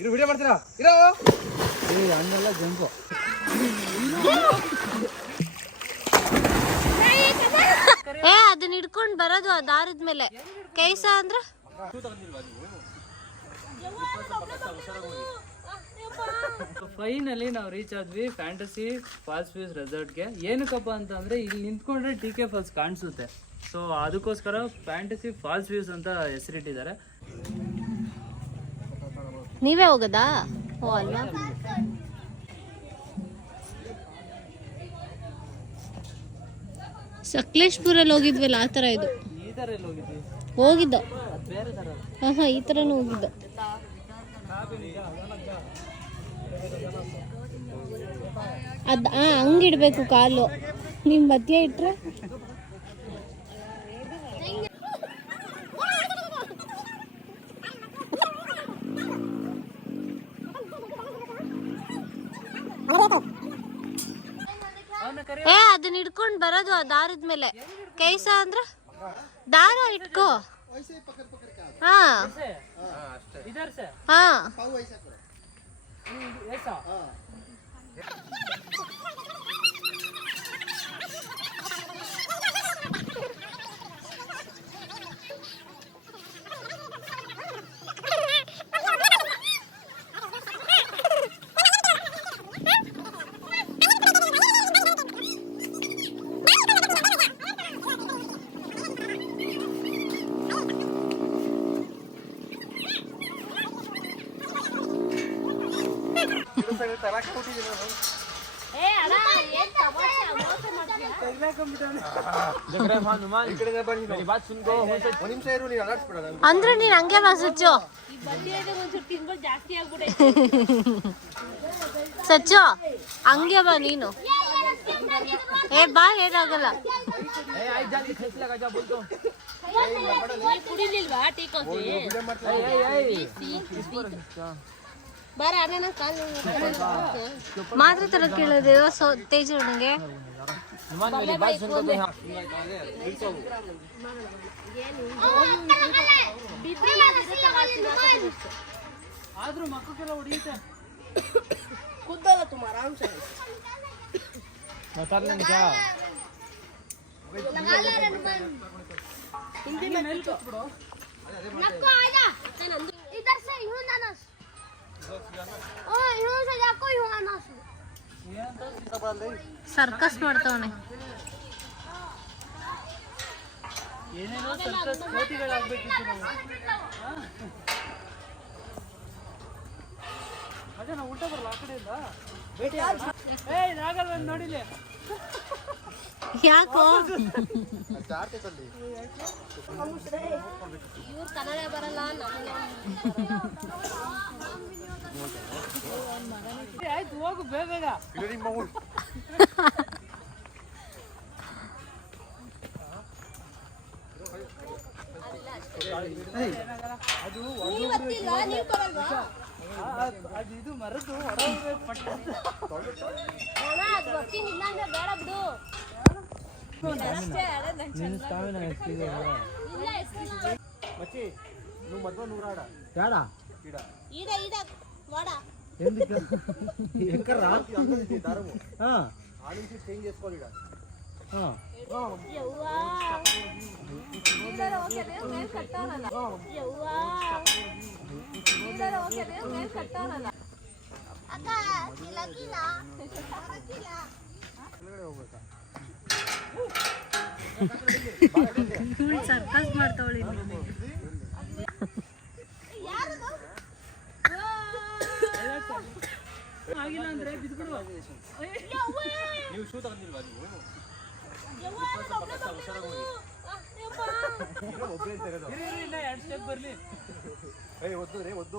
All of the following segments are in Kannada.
ಇರು ವಿಡಿಯೋ ಮಾಡ್ತೀರಾ ಇರೋ ಹಂಗೆಲ್ಲ ಜಂಪು ಅದನ್ನ ಹಿಡ್ಕೊಂಡ್ ಬರೋದು ಆ ದಾರದ ಮೇಲೆ ಕೈಸ ಅಂದ್ರ ಫೈನಲಿ ನಾವು ರೀಚ್ ಆದ್ವಿ ಫ್ಯಾಂಟಸಿ ಫಾಲ್ಸ್ ವ್ಯೂಸ್ ರೆಸಾರ್ಟ್ಗೆ. ಏನಕ್ಕಪ್ಪ ಅಂತಂದ್ರೆ ಇಲ್ಲಿ ನಿಂತ್ಕೊಂಡ್ರೆ TK ಫಾಲ್ಸ್ ಕಾಣಿಸುತ್ತೆ. ಸೊ ಅದಕ್ಕೋಸ್ಕರ ಫ್ಯಾಂಟಸಿ ಫಾಲ್ಸ್ ವ್ಯೂಸ್ ಅಂತ ಹೆಸರಿಟ್ಟಿದ್ದಾರೆ. ನೀವೇ ಹೋಗದಾ? ಓ ಅಲ್ವಾ. ಸಕಲೇಶ್ಪುರಲ್ಲಿ ಹೋಗಿದ್ವಲ್ಲ ಆ ಥರ ಇದು. ಈ ಥರ ಎಲ್ಲಿ ಹೋಗಿದ್ದ ಬೇರೆ ಥರ. ಹಾಂ ಈ ಥರನೂ ಹೋಗಿದ್ದ. ಅದು ಹಂಗಿಡ್ಬೇಕು ಕಾಲು. ನಿಮ್ಮ ಮಧ್ಯೆ ಇಟ್ರೆ ಅದನ್ನ ಹಿಡ್ಕೊಂಡ್ ಬರೋದು ಆ ದಾರದ ಮೇಲೆ ಕೈಸ ಅಂದ್ರ ದಾರ ಇಟ್ಕೋ. ಹಾ ಹಾ ಅಂದ್ರೆ ನೀನ್ ಹಂಗೆ ಸಚ್ಚು ಸಚ್ಚು ಹಂಗೆ ಬಾ ನೀನು. ಬಾ ಏನಾಗಲ್ಲ. ಮಾತ್ರ ತರ ಕೇಳಿದೇವ ತೇಜ್ ಹುಡುಗೆ ಆದ್ರೂ ಮಕ್ಕಳೆಲ್ಲ ಹೊಡಿಯುತ್ತೆ खुदला तुम आराम से बता लेंगे क्या हिंदी में मेल को पढ़ो नक्को आजा इधर से यूं नानस ओ यूं से जाको यूं आनस ಸರ್ಕಸ್ ಮಾಡ್ತಾವನೆ. ಏನೇನೋ ಸರ್ಕಸ್ ಕೋಟಿಗಳಾಗಬೇಕಿತ್ತು ನಾವು. ಅದೇ ನಾವು ಉಲ್ಟಾ ಬರಲ್ಲ ಆ ಕಡೆಯಿಂದ. ನಾಗಲ್ವ ನೋಡಿಲಿ ಯಾಕೋ ಇವ್ರು ಕನ್ನಡ ಬರಲ್ಲ. ಆಯ್ತು ಹೋಗು ಬೇಗ. ಅದು ಇದು ಮರದ್ದು ಇಲ್ಲ ಅಂದ್ರೆ ಬೇಡ ಬಿಡು. ಸರ್ಕಸ್ ಮಾಡ್ತಾವಳಿ. ಆಗಿಲ್ಲ ಅಂದ್ರೆ ಬಿದ್ಬಿಡು. ನೀವು ಶೂ ತಗೊಂಡಿಲ್ವಾ ನೀವು? ಇನ್ನ 2 ಸ್ಟೆಪ್ ಬರ್ಲಿ. ಒದ್ದು ರೇ ಒದ್ದು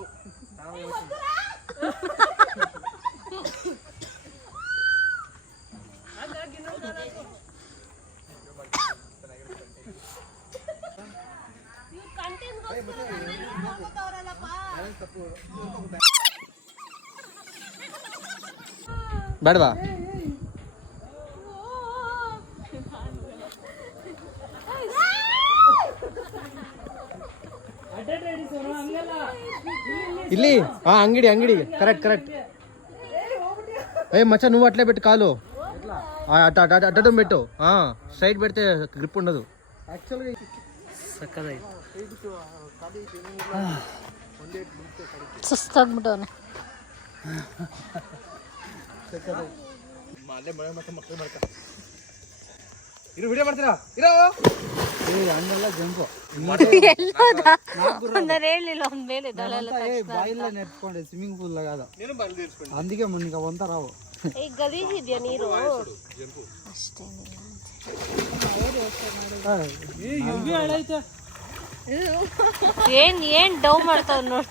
ಬೇಡವಾ? ಅಡ್ಡ ಹಂಗಲ್ಲ ಇಲ್ಲಿ అంగడి కరెక్ట్ ఏ మచ్చ నువ్వు అట్లే పెట్టు కాలు అడ్డం పెట్టు స్ట్రైట్ పెడితే గ్రిప్ ఉండదు ಸುಸ್ತಾಗ್ಬಿಟ್ಟವನೆ. ವಿಡಿಯೋ ಮಾಡ್ತೀರಾ ಇರೋ ಹಣ್ಣೆಲ್ಲ ಜಂಪು ನಾನು ಹೇಳಿಲ್ಲ ಅವ್ನ ಮೇಲೆ ಬಾಯಿಲ್ಲ ನೆಟ್ಕೊಂಡೆ ಸ್ವಿಮ್ಮಿಂಗ್ ಪೂಲ್ ಆಗದ అందుకే ಮುನ್ನಿಗ ಒಂತ ರಾವು ಈಗ ಗಲೀಜ್ ಇದೆಯಾ ನೀರು ಅಷ್ಟೇನಿಲ್ಲ. ಏನ್ ಡೌ ಮಾಡ್ತಾವ್ ನೋಡಿ.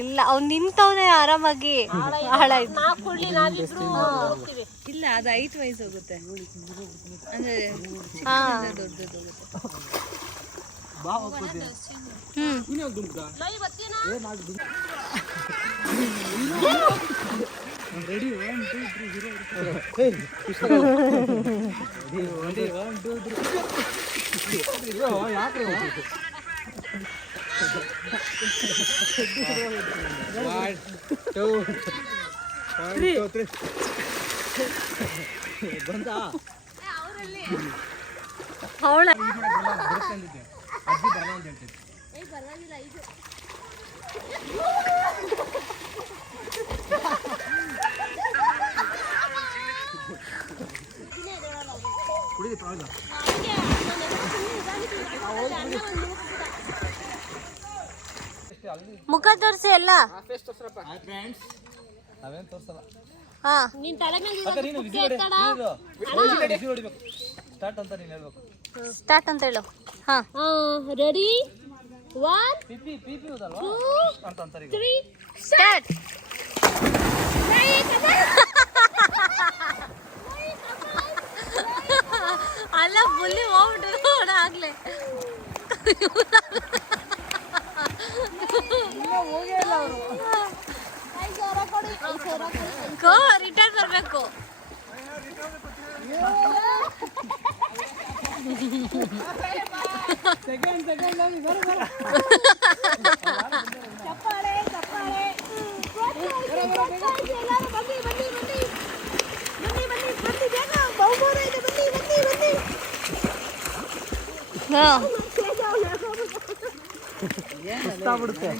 ಇಲ್ಲ ಅವ್ನ್ ನಿಂತವ್ನೆ ಆರಾಮಾಗಿ. ಇಲ್ಲ ಅದು 8 ವಯಸ್ಸು ಹೋಗುತ್ತೆ ಅಂದ್ರೆ ರೆಡಿ 1 2 3 ಯಾಕ್ರೆ ಬಂದಾ ಅವಳ ಮುಖ ತೋರಿಸಿ ಎಲ್ಲ. ನೀನ್ ತಲೆ ಮೇಲೆ ಸ್ಟಾರ್ಟ್ ಅಂತ ಹೇಳು. Ready 1 2 3 start. ಅಲ್ಲ ಬುಲ್ಲಿ ಹೋಗ್ಬಿಟ್ಟು ಆಗ್ಲೇ ಗೋ ರಿಟರ್ನ್ ಬರ್ಬೇಕು.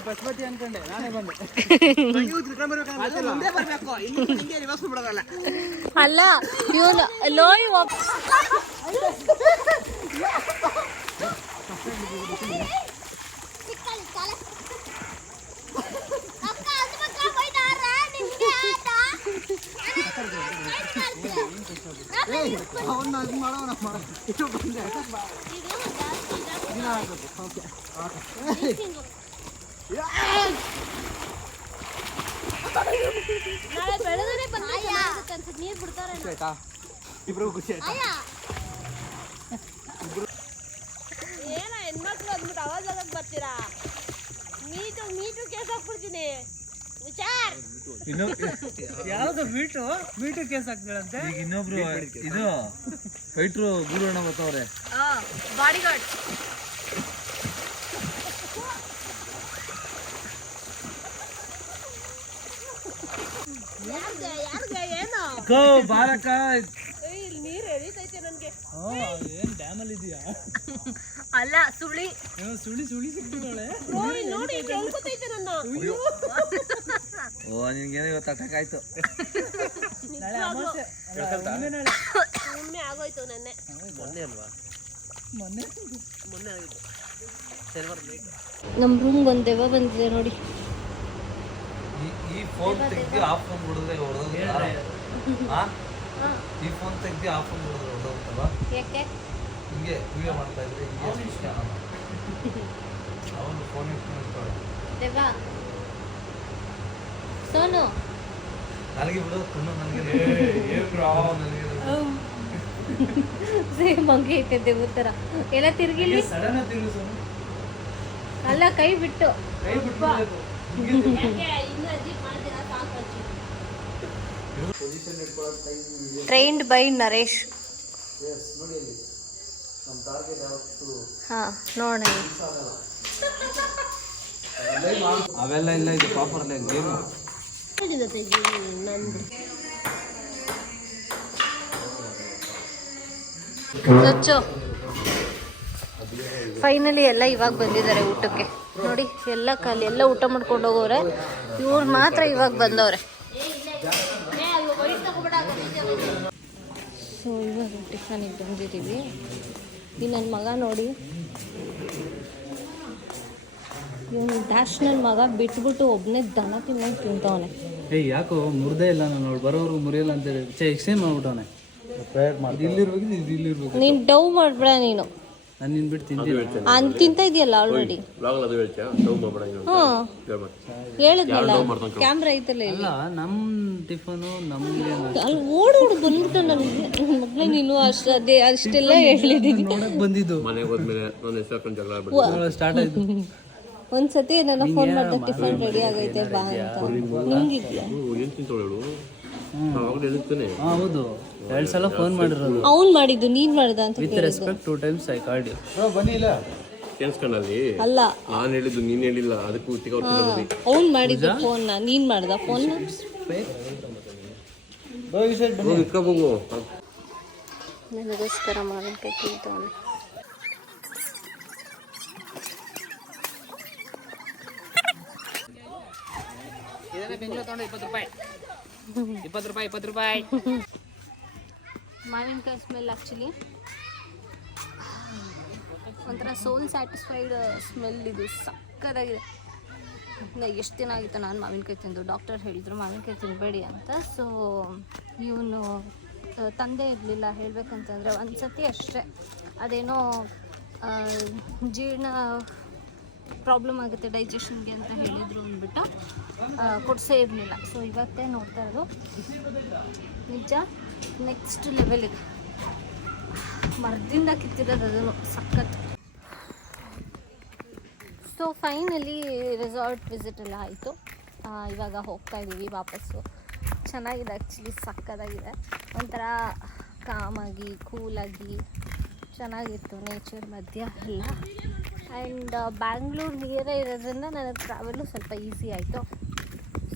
ಪಶುಪತಿ ಅನ್ಕೊಂಡೆ ನಾನೇ ಬಂದೆ. ಅಲ್ಲ ಇವನು ಲೋಯಿ ನಾಳೆ ಬೆಳೆದ್ರೆ ಬಂದ ನೀರ್ ಬಿಡ್ತಾರೆ. ಇಬ್ರು ಖುಷಿ ಆಯ್ತಾ? ಏನ ಹೆಣ್ಮಕ್ಳು ಅಂದ್ಬಿಟ್ಟು ಅವಾಜ್ ಆಗಕ್ ಬರ್ತೀರಾ? ಮೀಟು ಕೇಸ್ ಹಾಕ್ಬಿಡ್ತೀನಿ. ವಿಚಾರ್ ಯಾವ್ದು ಮೀಟು ಕೇಸ್ ಹಾಕ್ತಾರಂತೆ. ಈಗ ಇನ್ನೊಬ್ರು ಇದು ಫೈಟ್ರು ಗುರುವಣ್ಣ ಬರ್ತಾವ್ರೆ. ಬಾಡಿ ಗಾರ್ಡ್ ಕೋ ಬಾಲಕ ನೀರ್ ಎಳಿತೈತೆ ನನ್ಗೆ. ಏನ್ ಡ್ಯಾಮ್ ಅಲ್ಲಿ ಇದೆಯಾ? ಅಲ್ಲ ಸುಳಿ ಸುಳಿ ಸಿಕ್ಬಿಡೋಳೆ ನೋಡಿ ಹೇಳ್ಕೊತೈತೆ ನನ್ನ. ಓ ನಿನ್ಗೇನೋ ಇವತ್ತು ಅಟ್ಯಾಕ್ ಆಯ್ತು. ಒಮ್ಮೆ ಆಗೋಯ್ತು ನೆನ್ನೆ. ಮೊನ್ನೆ ಅಲ್ವಾ? ಮೊನ್ನೆ ಆಗಿತ್ತು. ನಮ್ಮ ರೂಮ್ಗೆ ಒಂದು ದೆವ್ವ ಬಂದಿದೆ ನೋಡಿ. ಈ ಫೋನ್ ತೆಗ್ದು ಆ ಫೋನ್ ಬಿಡಿದ್ರೆ ಹೊಡೆದೋಗ್ತಲ್ಲ. ಈ ಫೋನ್ ತೆಗ್ದು ಆ ಫೋನ್ ಬಿಡಿದ್ರೆ ಹೊಡೆದೋಗ್ತಲ್ಲ. ಯಾಕೆ ಹಿಂಗೆ ವಿಡಿಯೋ ಮಾಡ್ತಾ ಇದ್ರೆ ಹಿಂಗೆ ಅವನು ಫೋನ್ ಇಟ್ಕೊಂಡು ದೆವ್ವ ಸೋನು ನನಗೆ ಬಿಡು ಕಣ್ಣು ನನಗೆ ಸೇಮ್ ಹಂಗೆ ಐತೆ ದೆವ್ವ ಥರ ಎಲ್ಲ ತಿರ್ಗಿಲಿ. ಸಡನ್ ತಿರುಗಿಸು. ಅಲ್ಲ ಕೈ ಬಿಟ್ಟು ಟ್ರೈನ್ಡ್ ಬೈ ನರೇಶ್. ಹಾ ನೋಡಿ ಅವೆಲ್ಲ ಇಲ್ಲ, ಇದು ಪ್ರಾಪರ್ ಗೇಮು. ಫೈನಲಿ ಎಲ್ಲ ಇವಾಗ ಬಂದಿದ್ದಾರೆ ಊಟಕ್ಕೆ. ನೋಡಿ ಎಲ್ಲ ಖಾಲಿ, ಎಲ್ಲ ಊಟ ಮಾಡ್ಕೊಂಡು ಹೋಗೋರೆ. ಇವ್ರು ಮಾತ್ರ ಇವಾಗ ಬಂದವ್ರೆ. ಸೊ ಇವಾಗ ಟಿಫನಿಗೆ ಬಂದಿದ್ದೀವಿ. ಈ ನನ್ನ ಮಗ ನೋಡಿ, ಇವನು ಡ್ಯಾಶ್ನಲ್ ಮಗ ಬಿಟ್ಬಿಟ್ಟು ಒಬ್ಬನೇ ದನ ತಿನ್ನೋದು ತಿಂತವನೆ. ಏಯ್ ಯಾಕೋ ಮುರ್ದೇ ಇಲ್ಲ, ನಾನು ನೋಡಿ ಬರೋರು ಮುರಿಯಲ್ಲ ಅಂತೇಳಿ ಎಕ್ಸ್ಚೇಂಜ್ ಮಾಡ್ಬಿಟ್ಟವನೆ. ಇಲ್ಲಿರ್ಬೇಕು. ನೀನು ಡವ್ ಮಾಡ್ಬೇಡ ನೀನು, ನಾನು ನಿನ್ಬಿಟ್ಟು ತಿಂತೀನಿ. ತಿಂತ ಇದೆಯಲ್ಲ ಆಲ್ರೆಡಿ. ಹಾಂ ಹೇಳಿದ್ನಲ್ಲ, ಕ್ಯಾಮ್ರಾ ಐತಲ್ಲ ಇಲ್ಲಿ. ಅಲ್ಲ ನಮ್ಮ ಟಿಫನು ನಮ್ಗೆ ಅಲ್ಲಿ ಓಡು ಬಂದ್ಬಿಟ್ಟು ನನಗೆ ಮಕ್ಕಳೇ ನೀನು ಅಷ್ಟೆಲ್ಲ ಹೇಳಿದ್ದೀನಿ. ಬಂದಿದ್ದು ಸ್ಟಾರ್ಟ್ ಆಯ್ತು. ಒಂದ್ಸತಿ ನನ್ನ ಫೋನ್ ಮಾಡಿದೆ, ಟಿಫನ್ ರೆಡಿ ಆಗೈತೆ ಬಾ ಅಂತ. ನಿಂಗಿದ್ಯಾ? ಹೌದು, 2 ಸಲ ಫೋನ್ ಮಾಡಿರೋದು. ಅವ್ನು ಮಾಡಿದ್ದು ನೀನ್ ಮಾಡ್ದ ಅಂತ with respect 2 times I called you. ಅಲ್ಲ, ನಾನು ಹೇಳಿದ್ದು ನೀನ್ ಹೇಳಿಲ್ಲ, ಅದಕ್ಕೂ ಅವ್ನು ಮಾಡಿದ್ದು ಫೋನ್, ನೀನ್ ಮಾಡ್ದ ಫೋನ್. ನನಗೋಸ್ಕರ ಮಾವಿನಕಾಯಿ ತಿಂತವನೆ. ₹20. ಮಾವಿನಕಾಯಿ ಸ್ಮೆಲ್ ಆ್ಯಕ್ಚುಲಿ ಒಂಥರ ಸೋಲ್ ಸ್ಯಾಟಿಸ್ಫೈಡ್ ಸ್ಮೆಲ್. ಇದು ಸಕ್ಕತ್ತಾಗಿದೆ. ಎಷ್ಟು ದಿನ ಆಗಿತ್ತು ನಾನು ಮಾವಿನಕಾಯಿ ತಿಂದು. ಡಾಕ್ಟರ್ ಹೇಳಿದರು ಮಾವಿನಕಾಯಿ ತಿನ್ನಬೇಡಿ ಅಂತ. ಸೊ ಇವನು ತಂದೆ ಇರಲಿಲ್ಲ. ಹೇಳಬೇಕಂತಂದರೆ ಒಂದು ಸತಿ ಅಷ್ಟೇ, ಅದೇನೋ ಜೀರ್ಣ ಪ್ರಾಬ್ಲಮ್ ಆಗುತ್ತೆ ಡೈಜೆಷನ್ಗೆ ಅಂತ ಹೇಳಿದರು ಅಂದ್ಬಿಟ್ಟು ಕೊಡಿಸೇ ಇರಲಿಲ್ಲ. ಸೊ ಇವತ್ತೇ ನೋಡ್ತಾ ಇರೋದು ನಿಜ ನೆಕ್ಸ್ಟ್ ಲೆವೆಲ್ ಇದೆ. ಮರದಿಂದ ಕಿತ್ತಿರೋದು ಅದನ್ನು ಸಖತ್. ಸೊ ಫೈನಲಿ ರೆಸಾರ್ಟ್ ವಿಸಿಟ್ ಎಲ್ಲ ಆಯಿತು. ಇವಾಗ ಹೋಗ್ತಾ ಇದ್ದೀವಿ ವಾಪಸ್ಸು. ಚೆನ್ನಾಗಿದೆ ಆ್ಯಕ್ಚುಲಿ, ಸಕ್ಕತ್ತಾಗಿದೆ. ಒಂಥರ ಕಾಮಾಗಿ ಕೂಲಾಗಿ ಚೆನ್ನಾಗಿತ್ತು, ನೇಚರ್ ಮಧ್ಯ ಎಲ್ಲ. ಆ್ಯಂಡ್ ಬ್ಯಾಂಗ್ಳೂರು ನಿಯರೇ ಇರೋದ್ರಿಂದ ನನಗೆ ಟ್ರಾವೆಲು ಸ್ವಲ್ಪ ಈಸಿ ಆಯಿತು.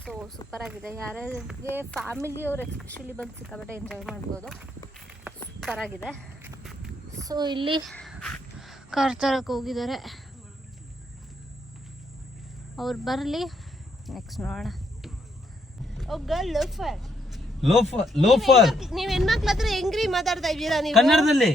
ಸೊ ಸೂಪರಾಗಿದೆ. ಯಾರಿಗೆ ಫ್ಯಾಮಿಲಿಯವ್ರು ಎಸ್ಪೆಷಲಿ ಬಂದು ಸಿಕ್ಕಾಪಟ್ಟೆ ಎಂಜಾಯ್ ಮಾಡ್ಬೋದು. ಸೂಪರಾಗಿದೆ. ಸೊ ಇಲ್ಲಿ ಕಾರ್ ತರಕ್ಕೆ ಹೋಗಿದ್ದಾರೆ, ಅವ್ರು ಬರಲಿ ನೆಕ್ಸ್ಟ್ ನೋಡೋಣ. ಲೋಫರ್ ನೀವ್ ಹೆಣ್ಮಕ್ಳ ಹತ್ರ ಹೆಂಗ್ರಿ ಮಾತಾಡ್ತಾ ಇದ್ದೀರಾ ನೀವು ಕನ್ನಡದಲ್ಲಿ?